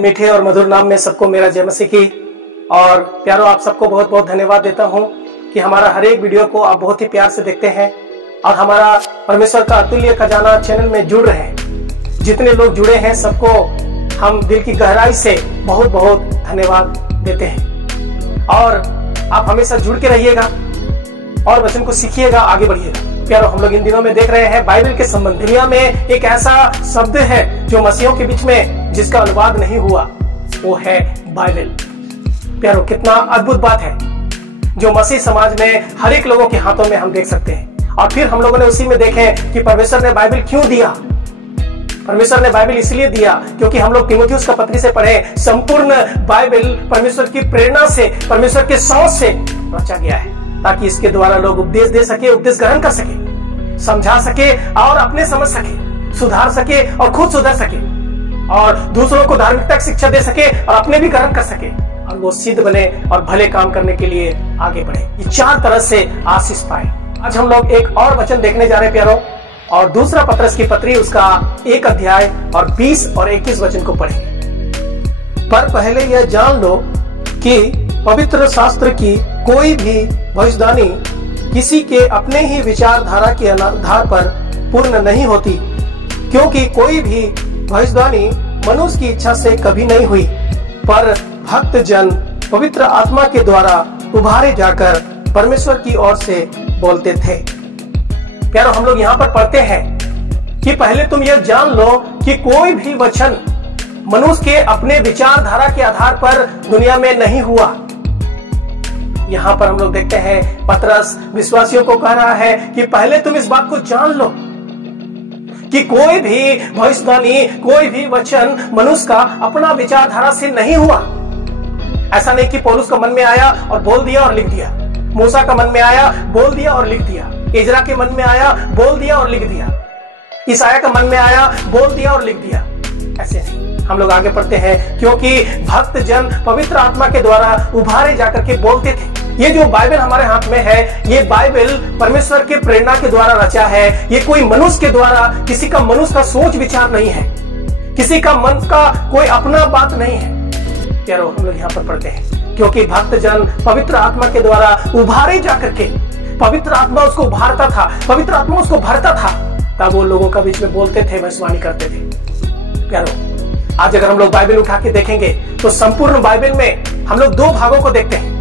मीठे और मधुर नाम में सबको मेरा जय मसीह की। और प्यारो, आप सबको बहुत बहुत धन्यवाद देता हूं कि हमारा हर एक वीडियो को आप बहुत ही प्यार से देखते हैं और हमारा परमेश्वर का अतुल्य खजाना चैनल में जुड़ रहे हैं। जितने लोग जुड़े हैं सबको हम दिल की गहराई से बहुत बहुत धन्यवाद देते हैं। और आप हमेशा जुड़ के रहिएगा और वचन को सीखिएगा, आगे बढ़िएगा। प्यारो, हम लोग इन दिनों में देख रहे हैं बाइबल के संबंध। दुनिया में एक ऐसा शब्द है जो मसीहों के बीच में जिसका अनुवाद नहीं हुआ, वो है बाइबल। प्यारो, कितना अद्भुत बात है जो मसीह समाज में हर एक लोगों के हाथों में हम देख सकते हैं। और फिर हम लोगों ने उसी में देखे कि परमेश्वर ने बाइबल क्यों दिया। परमेश्वर ने बाइबल इसलिए दिया क्योंकि हम लोग तीमुथियुस का पत्री से पढ़े, संपूर्ण बाइबल परमेश्वर की प्रेरणा से, परमेश्वर के सोच से रचा गया है, ताकि इसके द्वारा लोग उपदेश दे सके, उपदेश ग्रहण कर सके, समझा सके और अपने समझ सके, सुधार सके और खुद सुधर सके, और दूसरों को धार्मिकता की शिक्षा दे सके और अपने भी ग्रहण कर सके, और वो सिद्ध बने और भले काम करने के लिए आगे बढ़े। ये चार तरह से आशीष पाए। आज हम लोग एक और वचन देखने जा रहे हैं प्यारो, और दूसरा पत्रस की पत्री उसका 1 अध्याय और 20 और 21 वचन को पढ़ेंगे। पर पहले यह जान लो कि पवित्र शास्त्र की कोई भी भविष्यवाणी किसी के अपने ही विचारधारा के आधार पर पूर्ण नहीं होती, क्योंकि कोई भी भविष्यवाणी मनुष्य की इच्छा से कभी नहीं हुई, पर भक्त जन पवित्र आत्मा के द्वारा उभारे जाकर परमेश्वर की ओर से बोलते थे। प्यारो, हम लोग यहाँ पर पढ़ते हैं कि पहले तुम यह जान लो कि कोई भी वचन मनुष्य के अपने विचारधारा के आधार पर दुनिया में नहीं हुआ। यहाँ पर हम लोग देखते हैं पतरस विश्वासियों को कह रहा है कि पहले तुम इस बात को जान लो कि कोई भी भविष्यवाणी, कोई भी वचन मनुष्य का अपना विचारधारा से नहीं हुआ। ऐसा नहीं कि पौलुस का मन में आया और बोल दिया और लिख दिया, मूसा का मन में आया बोल दिया और लिख दिया, इजरा के मन में आया बोल दिया और लिख दिया, ईसाया का मन में आया बोल दिया और लिख दिया। ऐसे नहीं। हम लोग आगे पढ़ते हैं, क्योंकि भक्त जन पवित्र आत्मा के द्वारा उभारे जाकर के बोलते थे। ये जो बाइबल हमारे हाथ में है, ये बाइबल परमेश्वर के प्रेरणा के द्वारा रचा है। ये कोई मनुष्य के द्वारा, किसी का मनुष्य का सोच विचार नहीं है, किसी का मन का कोई अपना बात नहीं है। प्यारो, हम लोग यहाँ पर पढ़ते हैं, क्योंकि भक्त जन पवित्र आत्मा के द्वारा उभारे जाकर के, पवित्र आत्मा उसको उभारता था, पवित्र आत्मा उसको भरता था, तब वो लोगों का बीच में बोलते थे, भविष्यवाणी करते थे। प्यारो, आज अगर हम लोग बाइबल उठा के देखेंगे तो संपूर्ण बाइबल में हम लोग 2 भागों को देखते हैं।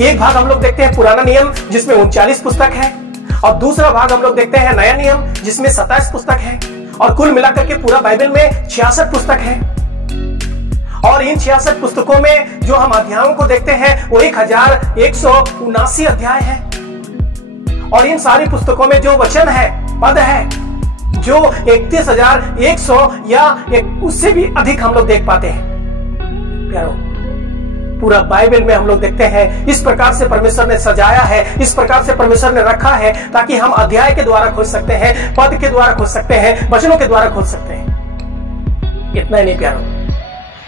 एक भाग हम लोग देखते हैं पुराना नियम जिसमें 39 पुस्तक है, और दूसरा भाग हम लोग देखते हैं नया नियम जिसमें 27 पुस्तक है, और कुल मिलाकर के पूरा बाइबल में 66 पुस्तक है। और इन 66 पुस्तकों में जो हम अध्यायों को देखते हैं वो 1179 अध्याय है। और इन सारी पुस्तकों में जो वचन है, पद है, जो 31,100 या उससे भी अधिक हम लोग देख पाते हैं। प्यारो, पूरा बाइबल में हम लोग देखते हैं इस प्रकार से परमेश्वर ने सजाया है, इस प्रकार से परमेश्वर ने रखा है, ताकि हम अध्याय के द्वारा खोज सकते हैं, पद के द्वारा खोज सकते हैं, वचनों के द्वारा खोज सकते हैं। इतना ही नहीं प्यारो,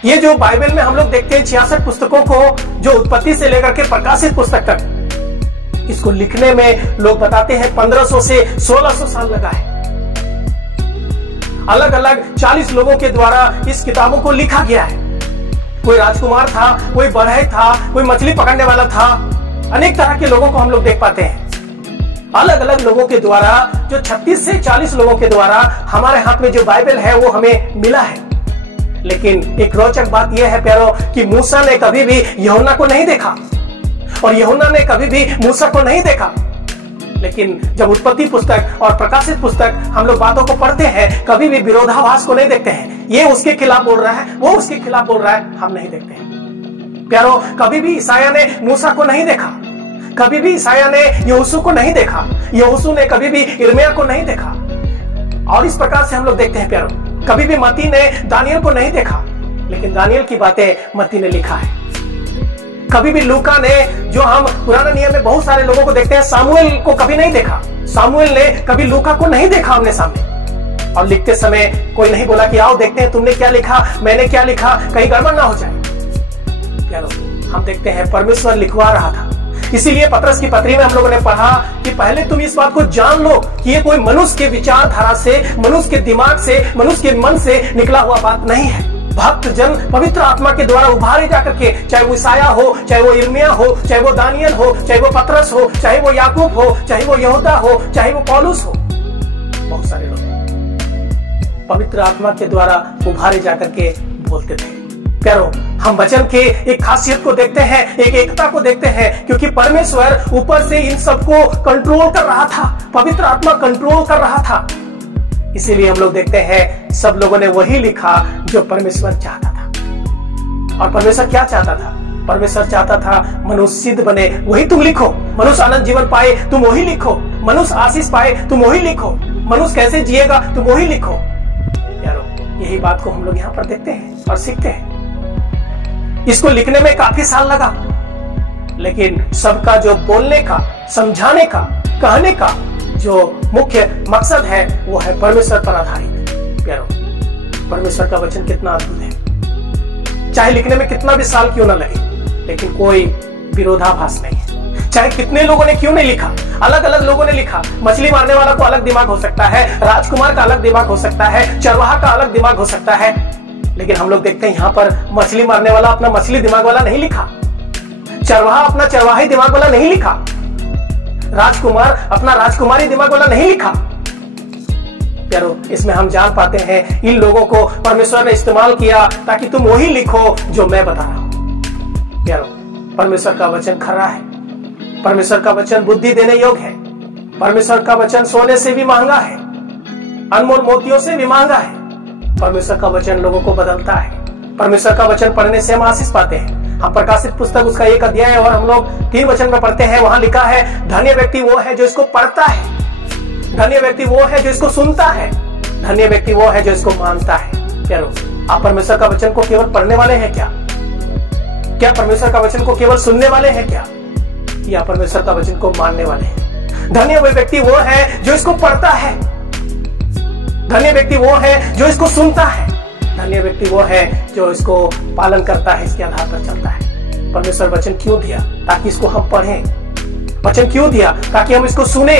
ये जो बाइबल में हम लोग देखते हैं 66 पुस्तकों को, जो उत्पत्ति से लेकर के प्रकाशित पुस्तक तक, इसको लिखने में लोग बताते हैं 1500 से 1600 साल लगा है। अलग अलग 40 लोगों के द्वारा इस किताबों को लिखा गया है। कोई राजकुमार था, कोई बढ़ई था, कोई मछली पकड़ने वाला था, अनेक तरह के लोगों को हम लोग देख पाते हैं। अलग अलग लोगों के द्वारा, जो 36 से 40 लोगों के द्वारा हमारे हाथ में जो बाइबल है वो हमें मिला है। लेकिन एक रोचक बात यह है प्यारो कि मूसा ने कभी भी यूहन्ना को नहीं देखा, और यूहन्ना ने कभी भी मूसा को नहीं देखा। लेकिन जब उत्पत्ति पुस्तक और प्रकाशित पुस्तक हम लोग बातों को पढ़ते हैं, कभी भी विरोधाभास को नहीं देखते हैं। ये उसके खिलाफ बोल रहा है, वो उसके खिलाफ बोल रहा है, हम नहीं देखते हैं। प्यारो, कभी भी ईसाया ने मूसा को नहीं देखा, कभी भी ईसाया ने यहोशू को नहीं देखा, यहोशू ने कभी भी यिर्मयाह को नहीं देखा। और इस प्रकार से हम लोग देखते हैं प्यारो, कभी भी मत्ती ने दानियल को नहीं देखा, लेकिन दानियल की बातें मत्ती ने लिखा है। कभी भी लूका ने, जो हम पुराना नियम में बहुत सारे लोगों को देखते हैं, सामुएल को कभी नहीं देखा, सामुएल ने कभी लूका को नहीं देखा आमने सामने। और लिखते समय कोई नहीं बोला कि आओ देखते हैं तुमने क्या लिखा, मैंने क्या लिखा, कहीं गड़बड़ ना हो जाए। चलो, हम देखते हैं परमेश्वर लिखवा रहा था। इसीलिए पतरस की पत्री में हम लोगों ने पढ़ा कि पहले तुम इस बात को जान लो कि ये कोई मनुष्य के विचारधारा से, मनुष्य के दिमाग से, मनुष्य के मन से निकला हुआ बात नहीं है। भक्त जन पवित्र आत्मा के द्वारा उभारे जाकर के, चाहे वो ईसाया हो, चाहे वो यिर्मयाह हो, चाहे वो दानियल हो, चाहे वो पतरस हो, चाहे वो याकूब हो, चाहे वो यहूदा हो, चाहे वो पौलुस हो, बहुत सारे लोग पवित्र आत्मा के द्वारा उभारे जाकर के बोलते थे। प्यारो, हम वचन के एक खासियत को देखते हैं, एक एकता को देखते हैं, क्योंकि परमेश्वर ऊपर से इन सबको कंट्रोल कर रहा था, पवित्र आत्मा कंट्रोल कर रहा था। इसीलिए हम लोग देखते हैं सब लोगों ने वही लिखा जो परमेश्वर चाहता था। और परमेश्वर क्या चाहता था? परमेश्वर चाहता था मनुष्य सिद्ध बने, वही तुम लिखो। मनुष्य आनंद जीवन पाए, तुम वही लिखो। मनुष्य आशीष पाए, तुम वही लिखो। मनुष्य कैसे जिएगा, तुम वही लिखो। यारो, यही बात को हम लोग यहाँ पर देखते हैं और सीखते हैं। इसको लिखने में काफी साल लगा, लेकिन सबका जो बोलने का, समझाने का, कहने का जो मुख्य मकसद है वो है परमेश्वर पर आधारित। प्यारो, परमेश्वर का वचन कितना अद्भुत है। चाहे लिखने में कितना भी साल क्यों ना लगे, लेकिन कोई विरोधाभास नहीं है। चाहे कितने लोगों ने क्यों नहीं लिखा, अलग अलग लोगों ने लिखा। मछली मारने वाला को अलग दिमाग हो सकता है, राजकुमार का अलग दिमाग हो सकता है, चरवाहा का अलग दिमाग हो सकता है, लेकिन हम लोग देखते हैं यहाँ पर मछली मारने वाला अपना मछली दिमाग वाला नहीं लिखा, चरवाहा अपना चरवाही दिमाग वाला नहीं लिखा, राजकुमार अपना राजकुमारी दिमाग वाला नहीं लिखा। प्यारो, इसमें हम जान पाते हैं इन लोगों को परमेश्वर ने इस्तेमाल किया ताकि तुम वही लिखो जो मैं बता रहा हूं। प्यारो, परमेश्वर का वचन खरा है, परमेश्वर का वचन बुद्धि देने योग्य है, परमेश्वर का वचन सोने से भी महंगा है, अनमोल मोतियों से भी महंगा है। परमेश्वर का वचन लोगों को बदलता है। परमेश्वर का वचन पढ़ने से हम आशीष पाते हैं। हम प्रकाशित पुस्तक उसका 1 अध्याय और हम लोग 3 वचन में पढ़ते हैं। वहां लिखा है, धन्य व्यक्ति वो है जो इसको पढ़ता है, धन्य व्यक्ति वो है जो इसको सुनता है, धन्य व्यक्ति वो है जो इसको मानता है। प्यारो, आप परमेश्वर का वचन को केवल पढ़ने वाले हैं क्या? क्या परमेश्वर का वचन को केवल सुनने वाले हैं क्या, या परमेश्वर का वचन को मानने वाले हैं? धन्य वो व्यक्ति वो है जो इसको पढ़ता है, धन्य व्यक्ति वो है जो इसको सुनता है, धन्य व्यक्ति वो है जो इसको पालन करता है, इसके आधार पर चलता है। परमेश्वर वचन क्यों दिया? ताकि इसको हम पढ़ें। वचन क्यों दिया? ताकि हम इसको सुने।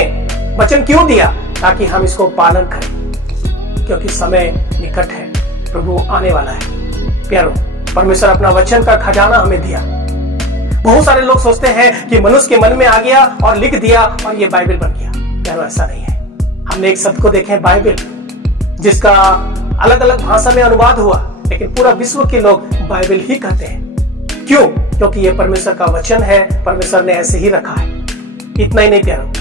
वचन क्यों दिया? ताकि हम इसको पालन करें, क्योंकि समय निकट है, प्रभु आने वाला है। प्यारो, परमेश्वर अपना वचन का खजाना हमें दिया। बहुत सारे लोग सोचते हैं कि मनुष्य के मन में आ गया और लिख दिया और ये बाइबल बन गया। प्यारो, ऐसा नहीं है। हमने एक शब्द को देखे, बाइबल, जिसका अलग अलग भाषा में अनुवाद हुआ, लेकिन पूरा विश्व के लोग बाइबल ही कहते हैं। क्यों? क्योंकि ये परमेश्वर का वचन है, परमेश्वर ने ऐसे ही रखा है। इतना ही नहीं प्यारो,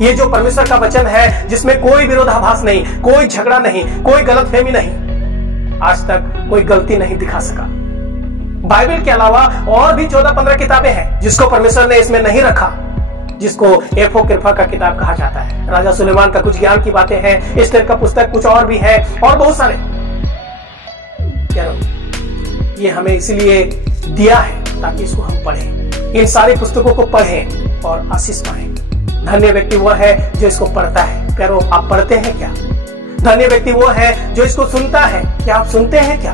ये जो परमेश्वर का वचन है जिसमें कोई विरोधाभास नहीं, कोई झगड़ा नहीं, कोई गलतफहमी नहीं, आज तक कोई गलती नहीं दिखा सका। बाइबल के अलावा और भी 14-15 किताबें हैं जिसको परमेश्वर ने इसमें नहीं रखा, जिसको एपोक्रिफा का किताब कहा जाता है। राजा सुलेमान का कुछ ज्ञान की बातें हैं, एस्तेर का पुस्तक कुछ और भी है, और बहुत सारे। ये हमें इसलिए दिया है ताकि इसको हम पढ़ें, इन सारी पुस्तकों को पढ़ें और आशीष पाएं। धन्य व्यक्ति वो है जो इसको पढ़ता है। प्यारो, आप पढ़ते हैं क्या? धन्य व्यक्ति वो है जो इसको सुनता है। क्या आप सुनते हैं क्या?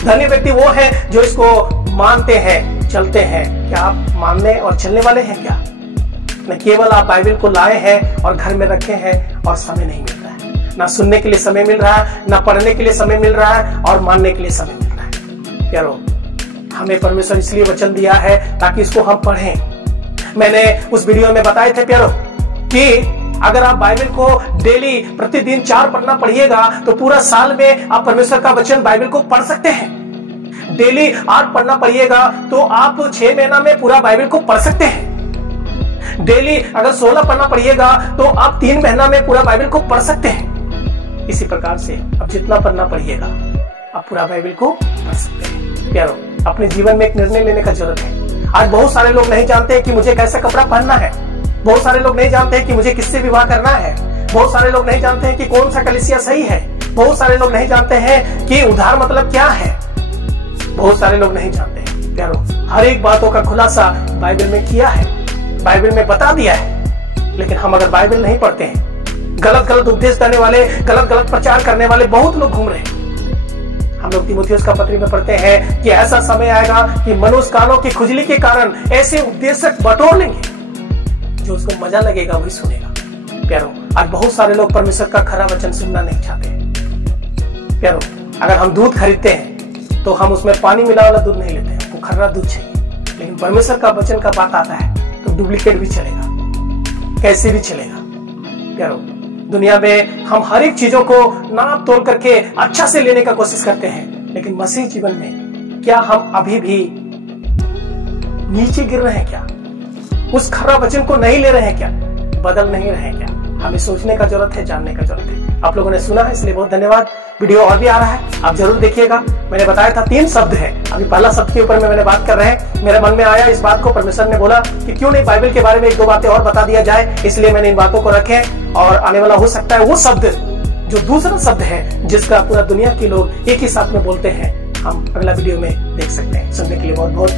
धन्य व्यक्ति वो है जो इसको मानते हैं, चलते हैं। क्या आप मानने और चलने वाले हैं क्या? न केवल आप बाइबल को लाए हैं और घर में रखे हैं और समय नहीं मिल रहा है, ना सुनने के लिए समय मिल रहा है, ना पढ़ने के लिए समय मिल रहा है और मानने के लिए समय मिल रहा है। प्यारो, हमें परमेश्वर इसलिए वचन दिया है ताकि इसको हम पढ़ें। मैंने उस वीडियो में बताए थे प्यारो कि अगर आप बाइबल को डेली प्रतिदिन 4 पढ़ना पढ़िएगा तो पूरा साल में आप परमेश्वर का वचन बाइबल को पढ़ सकते हैं। डेली 8 पढ़ना पढ़िएगा तो आप 6 महीना में पूरा बाइबल को पढ़ सकते हैं। डेली अगर 16 पढ़ना पढ़िएगा तो आप 3 महीना में पूरा बाइबल को पढ़ सकते हैं। इसी प्रकार से अब जितना पढ़ना पढ़िएगा आप पूरा बाइबल को पढ़ सकते हैं। प्यारो, अपने जीवन में एक निर्णय लेने का जरूरत है। आज बहुत सारे लोग नहीं जानते कि मुझे कैसा कपड़ा पहनना है, बहुत सारे लोग नहीं जानते कि मुझे किससे विवाह करना है, बहुत सारे लोग नहीं जानते हैं कि कौन सा कलीसिया सही है, बहुत सारे लोग नहीं जानते हैं कि उधार मतलब क्या है, बहुत सारे लोग नहीं जानते हैं। प्यारो, हर एक बातों का खुलासा बाइबल में किया है, बाइबल में बता दिया है। लेकिन हम अगर बाइबल नहीं पढ़ते हैं, गलत गलत उपदेश देने वाले, गलत गलत प्रचार करने वाले बहुत लोग घूम रहे हैं। हम लोग तीमुथियुस का पत्री में पढ़ते हैं कि ऐसा समय आएगा कि मनुष्य कानों की खुजली के कारण ऐसे उपदेशक बटोर लेंगे जो उसको मजा लगेगा वही सुनेगा। प्यारो, आज बहुत सारे लोग परमेश्वर का खरा वचन सुनना नहीं चाहते। प्यारो, अगर हम दूध खरीदते हैं तो हम उसमें पानी मिला वाला दूध नहीं लेते हैं, वो खर्रा दूध चाहिए। लेकिन परमेश्वर का वचन का बात आता है तो डुप्लीकेट भी चलेगा, कैसे भी चलेगा। प्यारो, दुनिया में हम हर एक चीजों को नाप तोल करके अच्छा से लेने का कोशिश करते हैं, लेकिन मसीह जीवन में क्या हम अभी भी नीचे गिर रहे हैं? क्या उस खरा वचन को नहीं ले रहे हैं? क्या बदल नहीं रहे हैं? क्या हमें सोचने का जरूरत है, जानने का जरूरत है। आप लोगों ने सुना है, इसलिए बहुत धन्यवाद। वीडियो और भी आ रहा है, आप जरूर देखिएगा। मैंने बताया था 3 शब्द है, अभी पहला शब्द के ऊपर मैंने बात कर रहे हैं। मेरे मन में आया इस बात को, परमेश्वर ने बोला कि क्यों नहीं बाइबल के बारे में 1-2 बातें और बता दिया जाए, इसलिए मैंने इन बातों को रखे। और आने वाला हो सकता है वो शब्द जो दूसरा शब्द है जिसका पूरा दुनिया के लोग एक ही साथ में बोलते हैं, हम अगला वीडियो में देख सकते हैं। सुनने के लिए बहुत बहुत